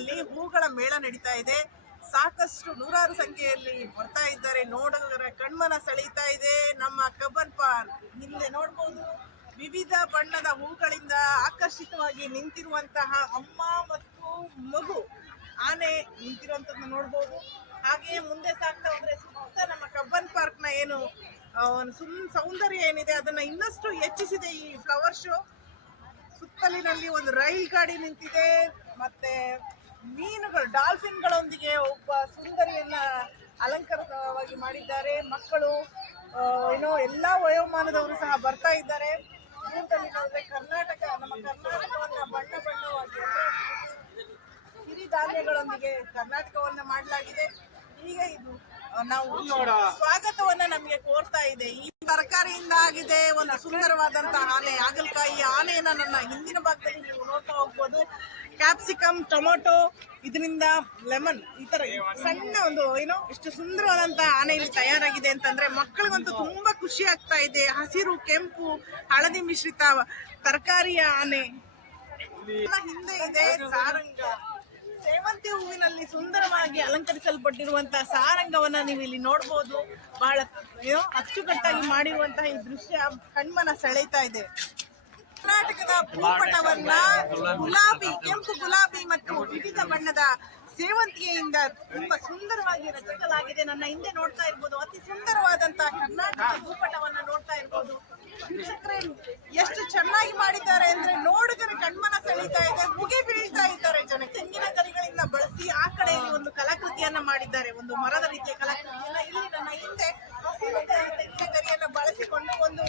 ಇದರಲ್ಲಿ ಹೂಗಳ ಮೇಳ ನಡೀತಾ ಇದೆ. ಸಾಕಷ್ಟು ನೂರಾರು ಸಂಖ್ಯೆಯಲ್ಲಿ ಬರ್ತಾ ಇದ್ದಾರೆ. ನೋಡುಗರ ಕಣ್ಮನ ಸೆಳೀತಾ ಇದೆ ನಮ್ಮ ಕಬ್ಬನ್ ಪಾರ್ಕ್. ಹಿಂದೆ ನೋಡಬಹುದು ವಿವಿಧ ಬಣ್ಣದ ಹೂಗಳಿಂದ ಆಕರ್ಷಿತವಾಗಿ ನಿಂತಿರುವಂತಹ ಅಮ್ಮ ಮತ್ತು ಮಗು ಆನೆ ನಿಂತಿರುವಂತದ್ದನ್ನ ನೋಡಬಹುದು. ಹಾಗೆಯೇ ಮುಂದೆ ಸಾಗ್ತಾ ಹೋದ್ರೆ ಸುತ್ತ ನಮ್ಮ ಕಬ್ಬನ್ ಪಾರ್ಕ್ ನ ಏನು ಸೌಂದರ್ಯ ಏನಿದೆ ಅದನ್ನ ಇನ್ನಷ್ಟು ಹೆಚ್ಚಿಸಿದೆ ಈ ಫ್ಲವರ್ ಶೋ. ಸುತ್ತಲಿನಲ್ಲಿ ಒಂದು ರೈಲ್ ಗಾಡಿ ನಿಂತಿದೆ, ಮತ್ತೆ ಮೀನುಗಳು ಡಾಲ್ಫಿನ್ಗಳೊಂದಿಗೆ ಒಬ್ಬ ಸುಂದರಿಯನ್ನ ಅಲಂಕೃತವಾಗಿ ಮಾಡಿದ್ದಾರೆ. ಮಕ್ಕಳು ಏನೋ ಎಲ್ಲಾ ವಯೋಮಾನದವರು ಸಹ ಬರ್ತಾ ಇದ್ದಾರೆ. ದೂರದಲ್ಲಿ ನೋಡಿದ್ರೆ ನಮ್ಮ ಕರ್ನಾಟಕವನ್ನ ಬಣ್ಣ ಬಣ್ಣವಾಗಿ ಸಿರಿಧಾನ್ಯಗಳೊಂದಿಗೆ ಕರ್ನಾಟಕವನ್ನ ಮಾಡಲಾಗಿದೆ. ಈಗ ಇದು ನಾವು ಸ್ವಾಗತವನ್ನ ನಮಗೆ ಕೋರ್ತಾ ಇದೆ. ಈ ತರಕಾರಿಯಿಂದ ಆಗಿದೆ ಒಂದು ಸುಂದರವಾದಂತಹ ಆನೆ, ಹಾಗಲಕಾಯಿ ಆನೆಯನ್ನ ನನ್ನ ಹಿಂದಿನ ಭಾಗದಲ್ಲಿ ನೀವು ನೋಡ್ತಾ ಹೋಗ್ಬೋದು. ಕ್ಯಾಪ್ಸಿಕಮ್, ಟೊಮೊಟೊ, ಇದರಿಂದ ಲೆಮನ್, ಈ ತರ ಸಣ್ಣ ಒಂದು ಎಷ್ಟು ಸುಂದರವಾದಂತಹ ಆನೆ ಇಲ್ಲಿ ತಯಾರಾಗಿದೆ ಅಂತಂದ್ರೆ ಮಕ್ಕಳಿಗಂತೂ ತುಂಬಾ ಖುಷಿ ಆಗ್ತಾ ಇದೆ. ಹಸಿರು, ಕೆಂಪು, ಹಳದಿ ಮಿಶ್ರಿತ ತರಕಾರಿಯ ಆನೆ. ಹಿಂದೆ ಇದೆ ಸಾರಂಗ, ಸೇವಂತಿ ಹೂವಿನಲ್ಲಿ ಸುಂದರವಾಗಿ ಅಲಂಕರಿಸಲ್ಪಟ್ಟಿರುವಂತಹ ಸಾರಂಗವನ್ನ ನೀವು ಇಲ್ಲಿ ನೋಡಬಹುದು. ಬಹಳ ಅಚ್ಚುಕಟ್ಟಾಗಿ ಮಾಡಿರುವಂತಹ ಈ ದೃಶ್ಯ ಕಣ್ಮನ ಸೆಳೆಯುತ್ತಾ ಇದೆ. ಕರ್ನಾಟಕದ ಭೂಪಟವನ್ನ ಗುಲಾಬಿ, ಕೆಂಪು ಗುಲಾಬಿ ಮತ್ತು ವಿವಿಧ ಬಣ್ಣದ ಸೇವಂತಿಗೆಯಿಂದ ತುಂಬಾ ಸುಂದರವಾಗಿ ರಚಿಸಲಾಗಿದೆ. ನನ್ನ ಹಿಂದೆ ನೋಡ್ತಾ ಇರ್ಬೋದು ಅತಿ ಸುಂದರವಾದಂತಹ ಕರ್ನಾಟಕ ಭೂಪಟವನ್ನ ನೋಡ್ತಾ ಇರ್ಬೋದು. ವೀಕ್ಷಕರೇ ಎಷ್ಟು ಚೆನ್ನಾಗಿ ಮಾಡಿದ್ದಾರೆ ಅಂದ್ರೆ ನೋಡುಗರ ಕಣ್ಮನ ಸೆಳೀತಾ ಇದೆ. ಮುಗಿ ಬೀಳ್ತಾ ಇದ್ದಾರೆ ಜನ. ತೆಂಗಿನ ಗರಿಗಳಿಂದ ಬಳಸಿ ಆ ಕಡೆಯಲ್ಲಿ ಒಂದು ಕಲಾಕೃತಿಯನ್ನ ಮಾಡಿದ್ದಾರೆ, ಒಂದು ಮರದ ರೀತಿಯ ಕಲಾಕೃತಿಯನ್ನ. ಇಲ್ಲಿ ನನ್ನ ಹಿಂದೆ ತೆಂಗಿನ ಗರಿಯನ್ನ ಬಳಸಿಕೊಂಡು ಒಂದು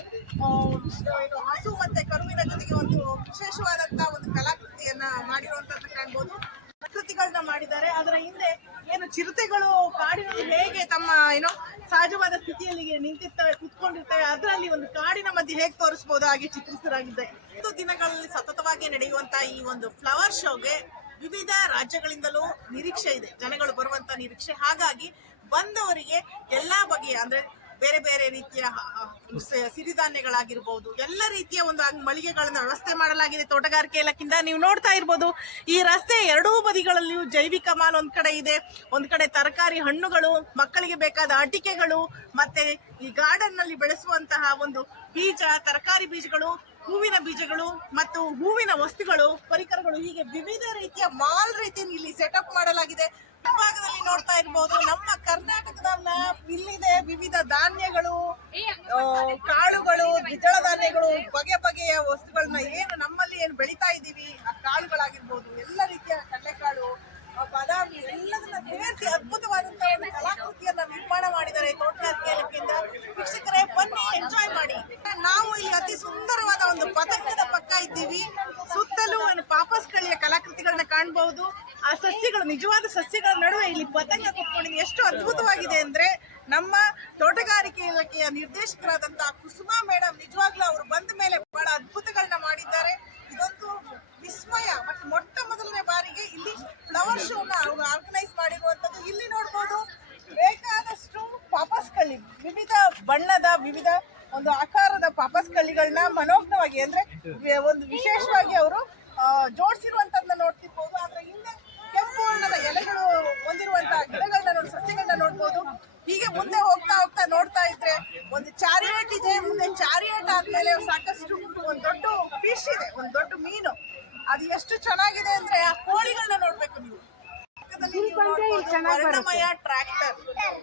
ಹಸು ಮತ್ತೆ ಕರುವಿನ ಜೊತೆಗೆ ಒಂದು ವಿಶೇಷವಾದಂತಹ ಒಂದು ಕಲಾಕೃತಿಯನ್ನ ಮಾಡಿರುವಂತದ್ದು ಕಾಣ್ಬೋದು. ಕೃತಿಗಳನ್ನ ಮಾಡಿದ್ದಾರೆ. ಅದರ ಹಿಂದೆ ಏನು ಚಿರತೆಗಳು ಕಾಡಿನಲ್ಲಿ ಹೇಗೆ ತಮ್ಮ ಸಹಜವಾದ ಸ್ಥಿತಿಯಲ್ಲಿ ನಿಂತಿರ್ತವೆ, ಕುತ್ಕೊಂಡಿರ್ತವೆ, ಅದರಲ್ಲಿ ಒಂದು ಕಾಡಿನ ಮಧ್ಯೆ ಹೇಗೆ ತೋರಿಸಬಹುದು ಹಾಗೆ ಚಿತ್ರಿಸಲಾಗಿದೆ. 10 ದಿನಗಳಲ್ಲಿ ಸತತವಾಗಿ ನಡೆಯುವಂತಹ ಈ ಒಂದು ಫ್ಲವರ್ ಶೋಗೆ ವಿವಿಧ ರಾಜ್ಯಗಳಿಂದಲೂ ನಿರೀಕ್ಷೆ ಇದೆ, ಜನಗಳು ಬರುವಂತ ನಿರೀಕ್ಷೆ. ಹಾಗಾಗಿ ಬಂದವರಿಗೆ ಎಲ್ಲಾ ಬಗೆಯ ಅಂದ್ರೆ ಬೇರೆ ಬೇರೆ ರೀತಿಯ ಸಿರಿಧಾನ್ಯಗಳಾಗಿರ್ಬಹುದು, ಎಲ್ಲ ರೀತಿಯ ಒಂದು ಮಳಿಗೆಗಳನ್ನ ವ್ಯವಸ್ಥೆ ಮಾಡಲಾಗಿದೆ ತೋಟಗಾರಿಕೆ ಇಲಾಖೆಯಿಂದ. ನೀವು ನೋಡ್ತಾ ಇರ್ಬೋದು ಈ ರಸ್ತೆ ಎರಡೂ ಬದಿಗಳಲ್ಲಿಯೂ ಜೈವಿಕ ಮಾಲ್ ಒಂದ್ ಕಡೆ ಇದೆ, ಒಂದ್ ಕಡೆ ತರಕಾರಿ, ಹಣ್ಣುಗಳು, ಮಕ್ಕಳಿಗೆ ಬೇಕಾದ ಆಟಿಕೆಗಳು, ಮತ್ತೆ ಈ ಗಾರ್ಡನ್ ನಲ್ಲಿ ಬೆಳೆಸುವಂತಹ ಒಂದು ಬೀಜ, ತರಕಾರಿ ಬೀಜಗಳು, ಹೂವಿನ ಬೀಜಗಳು ಮತ್ತು ಹೂವಿನ ವಸ್ತುಗಳು, ಪರಿಕರಗಳು, ಹೀಗೆ ವಿವಿಧ ರೀತಿಯ ಮಾಲ್ ರೀತಿಯಲ್ಲಿ ಇಲ್ಲಿ ಸೆಟಪ್ ಮಾಡಲಾಗಿದೆ. ಭಾಗದಲ್ಲಿ ನೋಡ್ತಾ ಇರ್ಬೋದು ನಮ್ಮ ಕರ್ನಾಟಕದ ಇಲ್ಲಿದೆ ವಿವಿಧ ಧಾನ್ಯಗಳು, ಕಾಳುಗಳು, ದ್ವಿದಳ ಧಾನ್ಯಗಳು, ಬಗೆ ಬಗೆಯ ವಸ್ತುಗಳನ್ನ ಏನು ನಮ್ಮಲ್ಲಿ ಏನು ಬೆಳಿತಾ ಇದ್ದೀವಿ ಆ ಕಾಳುಗಳಾಗಿರ್ಬೋದು, ಎಲ್ಲ ರೀತಿಯ ಕಡಲೆಕಾಳು, ಬಾದಾಮಿ ಎಲ್ಲದನ್ನ ಸೇರಿಸಿ ಅದ್ಭುತವಾದಂತಹ ಒಂದು ಕಲಾಕೃತಿಯನ್ನ ನಿರ್ಮಾಣ ಮಾಡಿದ್ದಾರೆ ತೋಟಗಾರಿಕೆ ಇಲಾಖೆಯಿಂದ. ವೀಕ್ಷಕರೇ ಬನ್ನಿ, ಎಂಜಾಯ್ ಮಾಡಿ. ನಾವು ಇಲ್ಲಿ ಅತಿ ಸುಂದರವಾದ ಒಂದು ಪತಂಗದ ಪಕ್ಕ ಇದ್ದೀವಿ. ಸುತ್ತಲೂ ಪಾಪಸ್ ಕಳಿಯ ಕಲಾಕೃತಿಗಳನ್ನ ಕಾಣಬಹುದು. ಆ ಸಸ್ಯಗಳು, ನಿಜವಾದ ಸಸ್ಯಗಳ ನಡುವೆ ಇಲ್ಲಿ ಪತಂಗ ಕುತ್ಕೊಂಡಿದೆ. ಎಷ್ಟು ಅದ್ಭುತವಾಗಿದೆ ಅಂದ್ರೆ ನಮ್ಮ ತೋಟಗಾರಿಕೆ ಇಲಾಖೆಯ ನಿರ್ದೇಶಕರಾದಂತಹ ಕುಸುಮಾ ಮೇಡಮ್ ನಿಜವಾಗ್ಲೂ ಅವರು ಬಂದ ಮೇಲೆ ಬಹಳ ಅದ್ಭುತಗಳನ್ನ ಮಾಡಿದ್ದಾರೆ. ಇದೊಂದು ವಿಸ್ಮಯ. ಮತ್ತು ಮೊಟ್ಟ ಮೊದಲನೇ ಬಾರಿಗೆ ಇಲ್ಲಿ ಫ್ಲವರ್ ಶೋನ ಅವರು ಆರ್ಗನೈಸ್ ಮಾಡಿರುವಂತದ್ದು. ಇಲ್ಲಿ ನೋಡ್ಬೋದು ಬೇಕಾದಷ್ಟು ಪಾಪಸ್ ಕಳ್ಳಿ, ವಿವಿಧ ಬಣ್ಣದ, ವಿವಿಧ ಒಂದು ಆಕಾರದ ಪಾಪಸ್ ಕಳ್ಳಿಗಳನ್ನ ಮನೋಜ್ಞವಾಗಿ ಅಂದ್ರೆ ಒಂದು ವಿಶೇಷವಾಗಿ ಅವರು ಜೋಡಿಸಿರುವಂತದನ್ನ ನೋಡ್ತಿರ್ಬೋದು. ಆದ್ರೆ ಹಿಂದೆ ಕೆಂಪು ಬಣ್ಣದ ಎಲೆಗಳು ಹೊಂದಿರುವಂತಹ ಗಿಡಗಳನ್ನ ಸಸ್ಯಗಳನ್ನ ನೋಡ್ಬೋದು. ಹೀಗೆ ಮುಂದೆ ಹೋಗ್ತಾ ಹೋಗ್ತಾ ನೋಡ್ತಾ ಇದ್ರೆ ಒಂದು ಚಾರಿಯೇಟ್ ಇದೆ. ಮುಂದೆ ಚಾರಿಯೇಟ್ ಆದ್ಮೇಲೆ ಸಾಕಷ್ಟು ಒಂದು ದೊಡ್ಡ ಫಿಶ್ ಇದೆ, ಒಂದು ದೊಡ್ಡ ಮೀನು. ಅದು ಎಷ್ಟು ಚೆನ್ನಾಗಿದೆ ಅಂದ್ರೆ ಆ ಕೋಳಿಗಳನ್ನ ನೋಡ್ಬೇಕು ನೀವು. ವರ್ಣಮಯ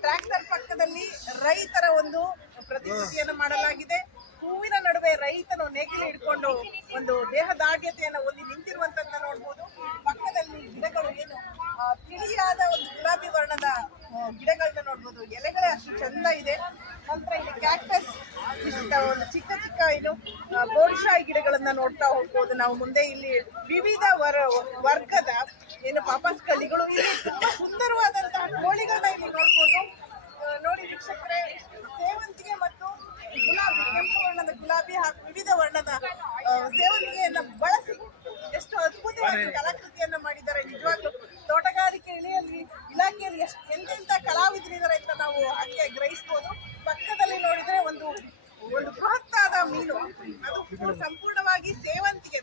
ಟ್ರ್ಯಾಕ್ಟರ್ ಪಕ್ಕದಲ್ಲಿ ರೈತರ ಒಂದು ಪ್ರತಿಕೃತಿಯನ್ನು ಮಾಡಲಾಗಿದೆ. ಹೂವಿನ ನಡುವೆ ರೈತನು ನೇಗಿಲು ಹಿಡ್ಕೊಂಡು ಒಂದು ದೇಹದಾಢ್ಯತೆಯನ್ನು ಹೊಂದಿ ನಿಂತಿರುವಂತದನ್ನ ನೋಡ್ಬೋದು. ಪಕ್ಕದಲ್ಲಿ ಗಿಡಗಳು ಏನು ತಿಳಿಯಾದ ಒಂದು ಗುಲಾಬಿ ವರ್ಣದ ಗಿಡಗಳನ್ನ ನೋಡ್ಬೋದು. ಎಲೆಗಳೇ ಅಷ್ಟು ಚಂದ ಇದೆ. ನಂತರ ಇಲ್ಲಿ ಕ್ಯಾಕ್ಟಸ್, ಒಂದು ಚಿಕ್ಕ ಚಿಕ್ಕ ಬೋರ್ಷಾಯಿ ಗಿಡಗಳನ್ನ ನೋಡ್ತಾ ಹೋಗ್ಬೋದು ನಾವು. ಮುಂದೆ ಇಲ್ಲಿ ವಿವಿಧ ವರ್ಗದ ಪಾಪಸ್ ಕಳ್ಳಿಗಳು, ಇಲ್ಲಿ ತುಂಬಾ ಸುಂದರವಾದಂತಹ ಕೋಳಿಗಳನ್ನ ಇಲ್ಲಿ ನೋಡ್ಬೋದು. ನೋಡಿ ವೀಕ್ಷಕರೇ, ಸೇವಂತಿಗೆ ಮತ್ತು ಗುಲಾಬಿ, ಕೆಂಪು ವರ್ಣದ ಗುಲಾಬಿ ಹಾಗೂ ವಿವಿಧ ವರ್ಣದ ಸೇವಂತಿಗೆಯನ್ನ ಬಳಸಿ ಎಷ್ಟು ಅದ್ಭುತವಾಗಿ ಕಲಾಕೃತಿಯನ್ನ ಮಾಡಿದ್ದಾರೆ. ನಿಜವಾಗ್ಲೂ ತೋಟಗಾರಿಕೆ ಇಲಾಖೆಯಲ್ಲಿ ಎಂತೆಂತ ಕಲಾವಿದರಿದ್ದಾರೆ ಅಂತ ನಾವು ಹಾಗೆ ಗ್ರಹಿಸಬಹುದು. ಪಕ್ಕದಲ್ಲಿ ನೋಡಿದ್ರೆ ಒಂದು ಬೃಹತ್ತಾದ ಮೀನು, ಅದು ಸಂಪೂರ್ಣವಾಗಿ ಸೇವಂತಿಗೆ,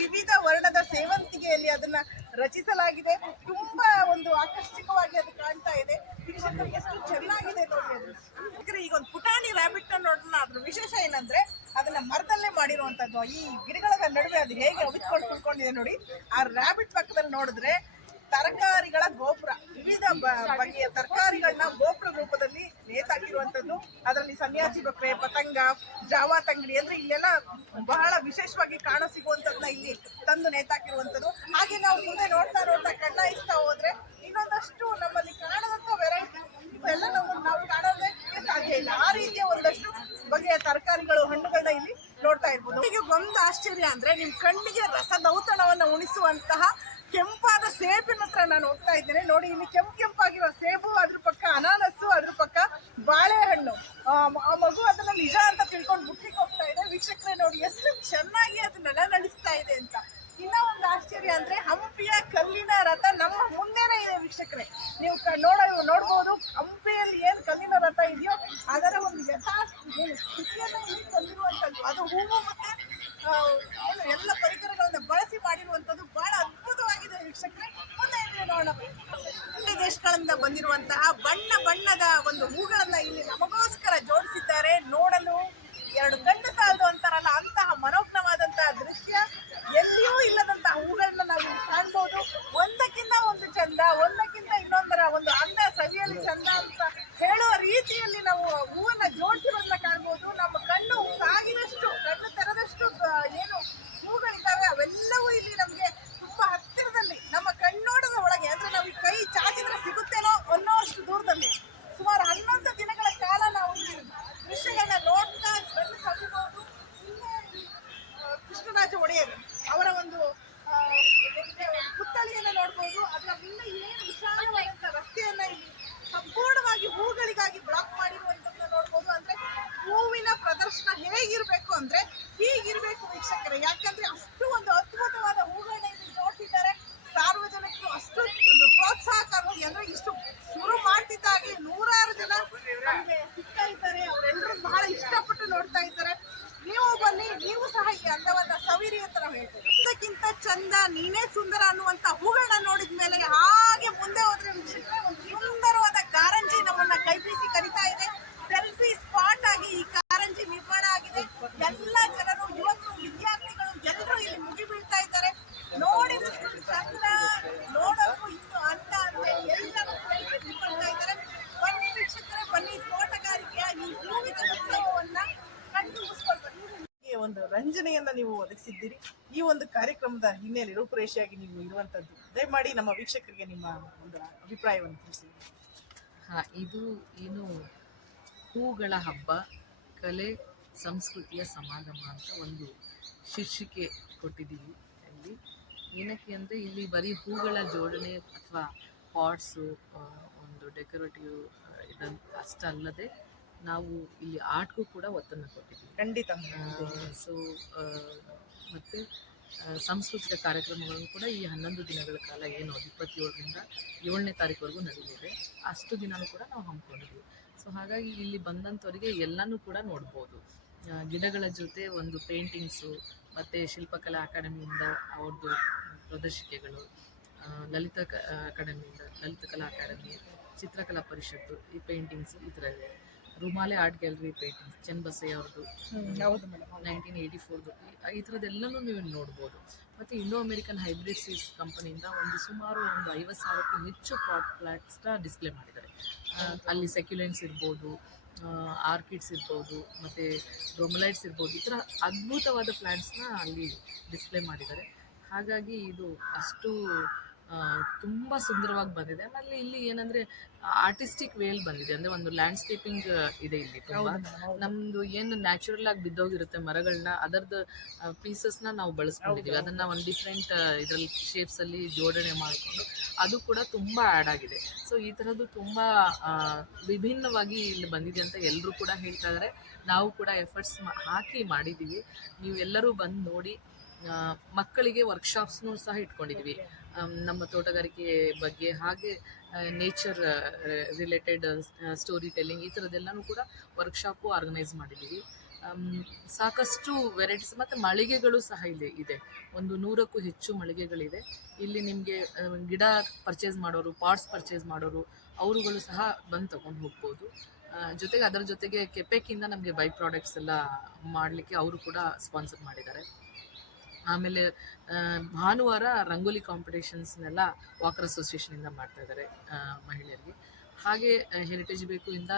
ವಿವಿಧ ವರ್ಣದ ಸೇವಂತಿಗೆಯಲ್ಲಿ ಅದನ್ನ ರಚಿಸಲಾಗಿದೆ. ತುಂಬಾ ಒಂದು ಆಕರ್ಷಕವಾಗಿ ಅದು ಕಾಣ್ತಾ ಇದೆ. ವೀಕ್ಷಕರಿಗೆ ಎಷ್ಟು ಚೆನ್ನಾಗಿದೆ ನೋಡಿ ಅದು. ಈಗ ಒಂದು ಪುಟಾಣಿ ರ್ಯಾಬಿಟ್ ನೋಡೋಣ. ಅದ್ರ ವಿಶೇಷ ಏನಂದ್ರೆ ಅದನ್ನ ಮರದಲ್ಲೇ ಮಾಡಿರುವಂತದ್ದು. ಈ ಗಿಡಗಳ ನಡುವೆ ಅದು ಹೇಗೆ ಅವಿತ್ಕೊಂಡು ಕುಳ್ಕೊಂಡಿದೆ ನೋಡಿ. ಆ ರ್ಯಾಬಿಟ್ ಪಕ್ಕದಲ್ಲಿ ನೋಡಿದ್ರೆ ತರಕಾರಿಗಳ ಗೋಪುರ, ವಿವಿಧ ಬಗೆಯ ತರಕಾರಿಗಳನ್ನ ಗೋಪುರ ರೂಪದಲ್ಲಿ ನೇತಾಕಿರುವಂತದ್ದು. ಅದರಲ್ಲಿ ಸನ್ಯಾಸಿ ಬಕ್ರೆ, ಪತಂಗ, ಜಾವಾ ತಂಗಡಿ ಅಂದ್ರೆ ಇಲ್ಲೆಲ್ಲ ಬಹಳ ವಿಶೇಷವಾಗಿ ಕಾಣ ಸಿಗುವಂತದ್ನ ಇಲ್ಲಿ ತಂದು ನೇತಾಕಿರುವಂತದ್ದು. ಹಾಗೆ ನಾವು ಮುಂದೆ ನೋಡ್ತಾ ನೋಡ್ತಾ ಕಣ್ಣಾಯಿಸ್ತಾ ಹೋದ್ರೆ ಇನ್ನೊಂದಷ್ಟು ನಮ್ಮಲ್ಲಿ ಕಾಣದಂತ ವೆರೈಟಿ ಇವೆಲ್ಲ ನಾವು ಕಾಣೋದೇ ಸಾಧ್ಯ ಇಲ್ಲ. ಆ ರೀತಿಯ ಒಂದಷ್ಟು ಬಗೆಯ ತರಕಾರಿಗಳು, ಹಣ್ಣುಗಳನ್ನ ಇಲ್ಲಿ ನೋಡ್ತಾ ಇರ್ಬೋದು. ಈಗ ಒಂದು ಆಶ್ಚರ್ಯ ಅಂದ್ರೆ ನಿಮ್ ಕಣ್ಣಿಗೆ ರಸದೌತಣವನ್ನ ಉಣಿಸುವಂತಹ ಕೆಂಪಾದ ಸೇಬಿನ ಹತ್ರ ನಾನು ಹೋಗ್ತಾ ಇದ್ದೇನೆ ನೋಡಿ. ಇಲ್ಲಿ ಕೆಂಪಾಗಿರೋ ಸೇಬು, ಅದ್ರ ಪಕ್ಕ ಅನಾನಸ್ಸು, ಅದ್ರ ಪಕ್ಕ ಬಾಳೆಹಣ್ಣು. ಆ ಮಗು ಅದನ್ನ ನಿಜ ಅಂತ ತಿಳ್ಕೊಂಡು ಬುಟ್ಟಿಗೆ ಹೋಗ್ತಾ ಇದೆ. ವೀಕ್ಷಕರೇ ನೋಡಿ ಎಷ್ಟು ಚೆನ್ನಾಗಿ ಅದು ನಳಿಸ್ತಾ ಇದೆ ಅಂತ. ಇನ್ನ ಒಂದು ಆಶ್ಚರ್ಯ ಅಂದ್ರೆ ಹಂಪಿಯ ಕಲ್ಲಿನ ರಥ ನಮ್ಮ ಮುಂದೆನೇ ಇದೆ ವೀಕ್ಷಕರೇ. ನೀವು ನೋಡ್ಬೋದು ಹಂಪಿಯಲ್ಲಿ ಏನ್ ಕಲ್ಲಿನ ರಥ ಇದೆಯೋ ಅದರ ಒಂದು ಸ್ಥಿತಿಯನ್ನ ಇಲ್ಲಿ ತಂದಿರುವಂತದ್ದು. ಅದು ಹೂವು ಮತ್ತೆ ಏನು ಎಲ್ಲ ಪರಿಕರಗಳನ್ನ ಬಳಸಿ ಮಾಡಿರುವಂತದ್ದು ಬಹಳ ಅದ್ಭುತವಾಗಿದೆ ವೀಕ್ಷಕರೇ. ಮುಂದೆ ನೋಡೋಣ. ದೇಶಗಳಿಂದ ಬಂದಿರುವಂತಹ ಬಣ್ಣ ಬಣ್ಣದ ಒಂದು ಹೂಗಳನ್ನ ಇಲ್ಲಿ ನಮಗೋಸ್ಕರ ಜೋಡಿಸಿದ್ದಾರೆ. ನೋಡಲು ಎರಡು ಕಣ್ಣು ಸಾಲದು ಅಂತಾರಲ್ಲ, ಅಂತಹ ಮನೋಜ್ಞವಾದಂತಹ ದೃಶ್ಯ. ಎಲ್ಲಿಯೂ ಇಲ್ಲದಂತಹ ಹೂಗಳನ್ನ ನಾವು ಕಾಣ್ಬೋದು. ಒಂದಕ್ಕಿಂತ ಒಂದು ಚಂದ, ಒಂದಕ್ಕಿಂತ ಇನ್ನೊಂದರ ಒಂದು ಅಂದ ಸವಿಯಲು ಚಂದ ಅಂತ ಹೇಳುವ ರೀತಿಯಲ್ಲಿ ನಾವು ಹೂವನ್ನ ಜೋಡಿಸಿರೋದನ್ನ ಕಾಣ್ಬೋದು. ನಮ್ಮ ಕಣ್ಣು ಸಾಗಿದಷ್ಟು, ಕಣ್ಣು ತೆರೆದಷ್ಟು ಏನು ಹೂಗಳಿದ್ದಾವೆ ಅವೆಲ್ಲವೂ ಇಲ್ಲಿ ನಮ್ಗೆ ತುಂಬಾ ಹತ್ತಿರದಲ್ಲಿ, ನಮ್ಮ ಕಣ್ಣೋಡದ ಒಳಗೆ ಅಂದ್ರೆ ನಾವು ಈ ಕೈ ಚಾಚಿದ್ರೆ ಸಿಗುತ್ತೇನೋ ಅನ್ನೋಷ್ಟು ದೂರದಲ್ಲಿ ಸುಮಾರು 11 ದಿನಗಳ ಕಾಲ ನಾವು ಇಲ್ಲಿ ದೃಶ್ಯಗಳನ್ನ ನೋಡ್ತಾ ಕಣ್ಣು ಸವಿಬಹುದು. ಕೃಷ್ಣರಾಜ ಒಡೆಯರ್ ಅವರ ಒಂದು ಪುತ್ಥಳಿಯನ್ನ ನೋಡ್ಬೋದು. ಅದರ ಮುಂದೆ ಏನು ವಿಶಾಲವಾದಂತಹ ರಸ್ತೆಯನ್ನ ಇಲ್ಲಿ ಸಂಪೂರ್ಣವಾಗಿ ಹೂಗಳಿಗಾಗಿ ಬ್ಲಾಕ್ ಮಾಡಿರುವಂತದ್ದನ್ನ ನೋಡ್ಬೋದು. ಅಂದ್ರೆ ಹೂವಿನ ಪ್ರದರ್ಶನ ಹೇಗಿರ್ಬೇಕು ಅಂದ್ರೆ ಹೀಗಿರ್ಬೇಕು ವೀಕ್ಷಕರೇ. ಯಾಕಂದ್ರೆ ಅಷ್ಟು ಒಂದು ಅದ್ಭುತವಾದ ಹೂಗಳನ್ನ ಇಲ್ಲಿ ಜೋಡಿಸಿದ್ದಾರೆ. ಸಾರ್ವಜನಿಕರು ಅಷ್ಟು ಒಂದು ಪ್ರೋತ್ಸಾಹಕರವಾಗಿ ಅಂದ್ರೆ ಇಷ್ಟು ಶುರು ಮಾಡ್ತಿದ್ದಾಗೆ 100 ಜನ ನಮಗೆ ಸಿಗ್ತಾ ಇದ್ದಾರೆ. ಅವರೆಲ್ಲರೂ ಬಹಳ ಇಷ್ಟಪಟ್ಟು ನೋಡ್ತಾ ಇದ್ದಾರೆ. ನೀವು ಬನ್ನಿ, ನೀವು ಸಹ ಈ ಅಂದವಾದ ಸವಿರಿ ಅಂತ ನಾವು ಹೇಳ್ತೇವೆ. ಇದಕ್ಕಿಂತ ಚಂದ, ನೀನೇ ಸುಂದರ ಅನ್ನುವಂತ ಹೂಗಳನ್ನ ನೋಡಿದ್ಮೇಲೆ ಹಾಗೆ ಮುಂದೆ ಹೋದ್ರೆ ಒಂದು ಸುಂದರವಾದ ಕಾರಂಜಿ ನಮ್ಮನ್ನ ಕೈಬೀಸಿ ಕರಿತಾ ಇದೆ. ಸೆಲ್ಫಿ ಸ್ಪಾಟ್ ಆಗಿ ಈ ಕಾರಂಜಿ ನಿರ್ಮಾಣ ಆಗಿದೆ. ಎಲ್ಲ ಜನರು, ಯುವಕರು, ವಿದ್ಯಾರ್ಥಿಗಳು ಎಲ್ಲರೂ ಇಲ್ಲಿ ಮುಗಿ ಬೀಳ್ತಾ ಇದ್ದಾರೆ. ನೋಡಿದಷ್ಟು ಚಂದ, ನೋಡೋಕ್ಕೂ ಇನ್ನು ಅಂದ ಅಂತ ಎಲ್ಲರೂ ಸೆಲ್ಫಿ ತಿಳ್ಕೊಳ್ತಾ ಇದ್ದಾರೆ. ಬನ್ನಿ ವೀಕ್ಷಕರೇ, ಬನ್ನಿ ತೋಟಗಾರಿಕೆಯ ಈ ಹೂವಿನ ಉತ್ಸವವನ್ನ ಒಂದು ರಂಜನೆಯನ್ನ ನೀವು ಒದಗಿಸಿದ್ದೀರಿ. ಈ ಒಂದು ಕಾರ್ಯಕ್ರಮದ ಹಿನ್ನೆಲೆ ರೂಪುರೇಷೆಯಾಗಿ ನೀವು ಇರುವಂತದ್ದು, ದಯಮಾಡಿ ನಮ್ಮ ವೀಕ್ಷಕರಿಗೆ ನಿಮ್ಮ ಒಂದು ಅಭಿಪ್ರಾಯವನ್ನು ತಿಳಿಸಿ. ಇದು ಏನು ಹೂಗಳ ಹಬ್ಬ, ಕಲೆ ಸಂಸ್ಕೃತಿಯ ಸಮಾಗಮ ಅಂತ ಒಂದು ಶೀರ್ಷಿಕೆ ಕೊಟ್ಟಿದ್ದೀವಿ. ಇಲ್ಲಿ ಏನಕ್ಕೆ ಅಂದರೆ ಇಲ್ಲಿ ಬರೀ ಹೂಗಳ ಜೋಡಣೆ ಅಥವಾ ಪಾಟ್ಸು, ಒಂದು ಡೆಕೋರೇಟಿವ್ ಇದನ್ನು ಅಷ್ಟಲ್ಲದೆ ನಾವು ಇಲ್ಲಿ ಆರ್ಟ್ಗೂ ಕೂಡ ಒತ್ತನ್ನು ಕೊಟ್ಟಿದ್ದೀವಿ. ಖಂಡಿತ. ಮತ್ತು ಸಾಂಸ್ಕೃತಿಕ ಕಾರ್ಯಕ್ರಮಗಳನ್ನು ಕೂಡ ಈ 11 ದಿನಗಳ ಕಾಲ ಏನು 27ರಿಂದ 7ನೇ ತಾರೀಕುವರೆಗೂ ನಡೆಯಲಿದೆ. ಅಷ್ಟು ದಿನವೂ ಕೂಡ ನಾವು ಹಮ್ಮಿಕೊಂಡಿದ್ದೀವಿ. ಸೊ ಹಾಗಾಗಿ ಇಲ್ಲಿ ಬಂದಂಥವರಿಗೆ ಎಲ್ಲನೂ ಕೂಡ ನೋಡ್ಬೋದು. ಗಿಡಗಳ ಜೊತೆ ಒಂದು ಪೇಂಟಿಂಗ್ಸು ಮತ್ತು ಶಿಲ್ಪಕಲಾ ಅಕಾಡೆಮಿಯಿಂದ ಅವ್ರದ್ದು ಪ್ರದರ್ಶಿಕೆಗಳು, ಲಲಿತಕಲಾ ಅಕಾಡೆಮಿ, ಚಿತ್ರಕಲಾ ಪರಿಷತ್ತು, ಈ ಪೇಂಟಿಂಗ್ಸು ಈ ಥರ ಇದೆ. ರುಮಾಲೆ ಆರ್ಟ್ ಗ್ಯಾಲರಿ ಪೇಂಟಿಂಗ್ಸ್, ಚೆನ್ನಬಸಯ್ಯ ಅವ್ರದ್ದು 1984 ಈ ಥರದ್ದೆಲ್ಲನೂ ನೀವು ನೋಡ್ಬೋದು. ಮತ್ತು ಇಂಡೋ ಅಮೆರಿಕನ್ ಹೈಬ್ರಿಡ್ ಸೀಡ್ಸ್ ಕಂಪನಿಯಿಂದ ಸುಮಾರು 50,000ಕ್ಕೂ ಹೆಚ್ಚು ಪ್ಲಾಟ್ಸ್ನ ಡಿಸ್ಪ್ಲೇ ಮಾಡಿದ್ದಾರೆ. ಅಲ್ಲಿ ಸೆಕ್ಯುಲೆಂಟ್ಸ್ ಇರ್ಬೋದು, ಆರ್ಕಿಡ್ಸ್ ಇರ್ಬೋದು, ಮತ್ತು ಬ್ರೊಮಲೈಟ್ಸ್ ಇರ್ಬೋದು, ಈ ಥರ ಅದ್ಭುತವಾದ ಪ್ಲಾಂಟ್ಸ್ನ ಅಲ್ಲಿ ಡಿಸ್ಪ್ಲೇ ಮಾಡಿದ್ದಾರೆ. ಹಾಗಾಗಿ ಇದು ಅಷ್ಟು ತುಂಬ ಸುಂದರವಾಗಿ ಬಂದಿದೆ. ಆಮೇಲೆ ಇಲ್ಲಿ ಏನಂದರೆ ಆರ್ಟಿಸ್ಟಿಕ್ ವೇಲ್ ಬಂದಿದೆ, ಅಂದರೆ ಒಂದು ಲ್ಯಾಂಡ್ಸ್ಕೇಪಿಂಗ್ ಇದೆ ಇಲ್ಲಿ ತುಂಬ. ನಮ್ಮದು ಏನು ನ್ಯಾಚುರಲ್ ಆಗಿ ಬಿದ್ದೋಗಿರುತ್ತೆ ಮರಗಳನ್ನ, ಅದರದ್ದು ಪೀಸಸ್ನ ನಾವು ಬಳಸ್ಕೊಂಡಿದ್ದೀವಿ. ಅದನ್ನು ಒಂದು ಡಿಫ್ರೆಂಟ್ ಇದರಲ್ಲಿ ಶೇಪ್ಸಲ್ಲಿ ಜೋಡಣೆ ಮಾಡಿಕೊಂಡು ಅದು ಕೂಡ ತುಂಬ ಆ್ಯಡ್ ಆಗಿದೆ. ಸೊ ಈ ಥರದ್ದು ತುಂಬ ವಿಭಿನ್ನವಾಗಿ ಇಲ್ಲಿ ಬಂದಿದೆ ಅಂತ ಎಲ್ಲರೂ ಕೂಡ ಹೇಳ್ತಾ ಇದ್ದಾರೆ. ನಾವು ಕೂಡ ಎಫರ್ಟ್ಸ್ ಹಾಕಿ ಮಾಡಿದ್ದೀವಿ. ನೀವು ಎಲ್ಲರೂ ಬಂದು ನೋಡಿ. ಮಕ್ಕಳಿಗೆ ವರ್ಕ್ಶಾಪ್ಸ್ನೂ ಸಹ ಇಟ್ಕೊಂಡಿದ್ವಿ ನಮ್ಮ ತೋಟಗಾರಿಕೆ ಬಗ್ಗೆ, ಹಾಗೆ ನೇಚರ್ ರಿಲೇಟೆಡ್ ಸ್ಟೋರಿ ಟೆಲ್ಲಿಂಗ್ ಈ ಥರದ್ದೆಲ್ಲನೂ ಕೂಡ ವರ್ಕ್ಶಾಪು ಆರ್ಗನೈಸ್ ಮಾಡಿದ್ದೀವಿ. ಸಾಕಷ್ಟು ವೆರೈಟೀಸ್ ಮತ್ತು ಮಳಿಗೆಗಳು ಸಹ ಇದೆ. ಒಂದು 100ಕ್ಕೂ ಹೆಚ್ಚು ಮಳಿಗೆಗಳಿದೆ. ಇಲ್ಲಿ ನಿಮಗೆ ಗಿಡ ಪರ್ಚೇಸ್ ಮಾಡೋರು, ಪಾಟ್ಸ್ ಪರ್ಚೇಸ್ ಮಾಡೋರು ಅವರುಗಳು ಸಹ ಬಂದು ತಗೊಂಡು ಹೋಗ್ಬೋದು. ಜೊತೆಗೆ ಅದರ ಜೊತೆಗೆ ಕೆಪೆಕ್ಕಿಂದ ನಮಗೆ ಬೈ ಪ್ರಾಡಕ್ಟ್ಸ್ ಎಲ್ಲ ಮಾಡಲಿಕ್ಕೆ ಅವರು ಕೂಡ ಸ್ಪಾನ್ಸರ್ ಮಾಡಿದ್ದಾರೆ. ಆಮೇಲೆ ಭಾನುವಾರ ರಂಗೋಲಿ ಕಾಂಪಿಟೇಷನ್ಸ್ನೆಲ್ಲ ವಾಕರ್ ಅಸೋಸಿಯೇಷನಿಂದ ಮಾಡ್ತಾ ಇದ್ದಾರೆ ಮಹಿಳೆಯರಿಗೆ. ಹಾಗೆ ಹೆರಿಟೇಜ್ ಬೇಕು ಇಂದ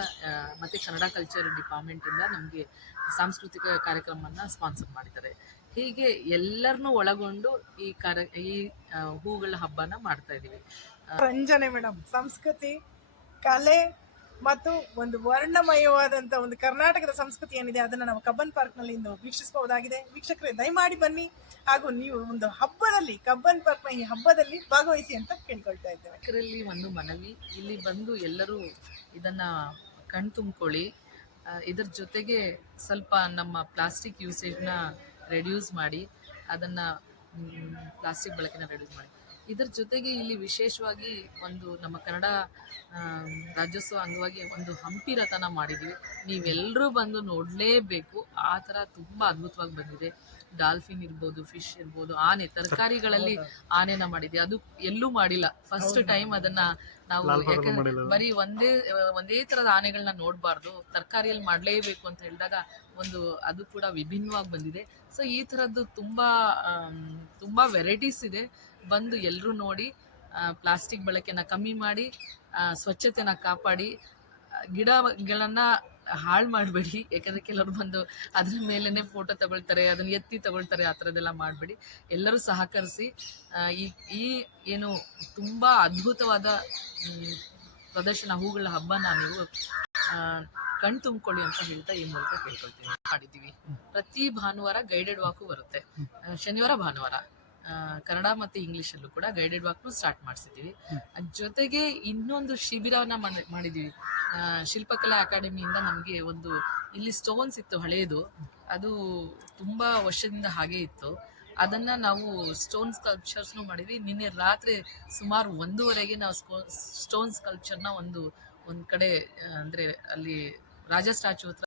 ಮತ್ತು ಕನ್ನಡ ಕಲ್ಚರ್ ಡಿಪಾರ್ಟ್ಮೆಂಟಿಂದ ನಮಗೆ ಸಾಂಸ್ಕೃತಿಕ ಕಾರ್ಯಕ್ರಮವನ್ನು ಸ್ಪಾನ್ಸರ್ ಮಾಡಿದ್ದಾರೆ. ಹೀಗೆ ಎಲ್ಲರನ್ನೂ ಒಳಗೊಂಡು ಈ ಹೂಗಳ ಹಬ್ಬನ ಮಾಡ್ತಾ ಇದ್ದೀವಿ. ರಂಜನೆ ಮೇಡಮ್, ಸಂಸ್ಕೃತಿ, ಕಲೆ ಮತ್ತು ಒಂದು ವರ್ಣಮಯವಾದಂಥ ಒಂದು ಕರ್ನಾಟಕದ ಸಂಸ್ಕೃತಿ ಏನಿದೆ ಅದನ್ನು ನಾವು ಕಬ್ಬನ್ ಪಾರ್ಕ್ನಲ್ಲಿ ಇಂದು ವೀಕ್ಷಿಸಬಹುದಾಗಿದೆ. ವೀಕ್ಷಕರೇ, ದಯಮಾಡಿ ಬನ್ನಿ ಹಾಗೂ ನೀವು ಒಂದು ಹಬ್ಬದಲ್ಲಿ, ಕಬ್ಬನ್ ಪಾರ್ಕ್ನ ಈ ಹಬ್ಬದಲ್ಲಿ ಭಾಗವಹಿಸಿ ಅಂತ ಕೇಳ್ಕೊಳ್ತಾ ಇದ್ದೇವೆ. ಇದರಲ್ಲಿ ಒಂದು ಮನವಿ, ಇಲ್ಲಿ ಬಂದು ಎಲ್ಲರೂ ಇದನ್ನು ಕಣ್ತುಂಬ್ಕೊಳ್ಳಿ. ಇದರ ಜೊತೆಗೆ ಸ್ವಲ್ಪ ನಮ್ಮ ಪ್ಲಾಸ್ಟಿಕ್ ಯೂಸೇಜ್ನ ರೆಡ್ಯೂಸ್ ಮಾಡಿ, ಅದನ್ನು ಪ್ಲಾಸ್ಟಿಕ್ ಬಳಕೆನ ರೆಡ್ಯೂಸ್ ಮಾಡಿ. ಇದರ ಜೊತೆಗೆ ಇಲ್ಲಿ ವಿಶೇಷವಾಗಿ ಒಂದು ನಮ್ಮ ಕನ್ನಡ ರಾಜ್ಯೋತ್ಸವ ಅಂಗವಾಗಿ ಒಂದು ಹಂಪಿ ರಥನ ಮಾಡಿದ್ದೀವಿ. ನೀವೆಲ್ಲರೂ ಬಂದು ನೋಡಲೇಬೇಕು. ಆ ಥರ ತುಂಬ ಅದ್ಭುತವಾಗಿ ಬಂದಿದೆ. ಡಾಲ್ಫಿನ್ ಇರ್ಬೋದು, ಫಿಶ್ ಇರ್ಬೋದು, ಆನೆ, ತರಕಾರಿಗಳಲ್ಲಿ ಆನೆನ ಮಾಡಿದ್ವಿ. ಅದು ಎಲ್ಲೂ ಮಾಡಿಲ್ಲ, ಫಸ್ಟ್ ಟೈಮ್ ಅದನ್ನ ನಾವು. ಯಾಕಂದ್ರೆ ಬರೀ ಒಂದೇ ತರದ ಆನೆಗಳನ್ನ ನೋಡಬಾರ್ದು, ತರಕಾರಿಯಲ್ಲಿ ಮಾಡಲೇಬೇಕು ಅಂತ ಹೇಳಿದಾಗ ಒಂದು ಅದು ಕೂಡ ವಿಭಿನ್ನವಾಗಿ ಬಂದಿದೆ. ಸೊ ಈ ಥರದ್ದು ತುಂಬ ವೆರೈಟೀಸ್ ಇದೆ. ಬಂದು ಎಲ್ಲರೂ ನೋಡಿ, ಪ್ಲಾಸ್ಟಿಕ್ ಬಳಕೆನ ಕಮ್ಮಿ ಮಾಡಿ, ಸ್ವಚ್ಛತೆನ ಕಾಪಾಡಿ, ಗಿಡಗಳನ್ನ ಹಾಳು ಮಾಡಬೇಡಿ. ಯಾಕಂದರೆ ಕೆಲವರು ಬಂದು ಅದ್ರ ಮೇಲೇ ಫೋಟೋ ತಗೊಳ್ತಾರೆ, ಅದನ್ನು ಎತ್ತಿ ತಗೊಳ್ತಾರೆ. ಆ ಥರದ್ದೆಲ್ಲ ಮಾಡಬೇಡಿ. ಎಲ್ಲರೂ ಸಹಕರಿಸಿ ಈ ಏನು ತುಂಬ ಅದ್ಭುತವಾದ ಪ್ರದರ್ಶನ ಹೂಗಳ ಹಬ್ಬನ ನೀವು ಕಣ್ ತುಂಬಿಕೊಳ್ಳಿ ಅಂತ ಹೇಳ್ತಾ ಈ ಮೂಲಕ ಕೇಳ್ಕೊಳ್ತೀವಿ. ಮಾಡಿದ್ದೀವಿ. ಪ್ರತಿ ಭಾನುವಾರ ಗೈಡೆಡ್ ವಾಕು ಬರುತ್ತೆ. ಶನಿವಾರ ಭಾನುವಾರ ಕನ್ನಡ ಮತ್ತು ಇಂಗ್ಲೀಷಲ್ಲೂ ಕೂಡ ಗೈಡೆಡ್ ವಾಕ್ನು ಸ್ಟಾರ್ಟ್ ಮಾಡಿಸಿದ್ದೀವಿ. ಅದ್ರ ಜೊತೆಗೆ ಇನ್ನೊಂದು ಶಿಬಿರವನ್ನ ಮಾಡಿದ್ದೀವಿ. ಶಿಲ್ಪಕಲಾ ಅಕಾಡೆಮಿಯಿಂದ ನಮಗೆ ಒಂದು ಇಲ್ಲಿ ಸ್ಟೋನ್ಸ್ ಇತ್ತು ಹಳೆಯದು, ಅದು ತುಂಬ ವರ್ಷದಿಂದ ಹಾಗೆ ಇತ್ತು. ಅದನ್ನು ನಾವು ಸ್ಟೋನ್ ಸ್ಕಲ್ಪ್ಚರ್ಸ್ನು ಮಾಡಿದ್ವಿ. ನಿನ್ನೆ ರಾತ್ರಿ ಸುಮಾರು 1:30ಗೆ ನಾವು ಸ್ಟೋನ್ ಸ್ಕಲ್ಪ್ಚರ್ನ ಒಂದು ಕಡೆ, ಅಂದರೆ ಅಲ್ಲಿ ರಾಜ ಸ್ಟ್ಯಾಚ್ಯೂ ಹತ್ರ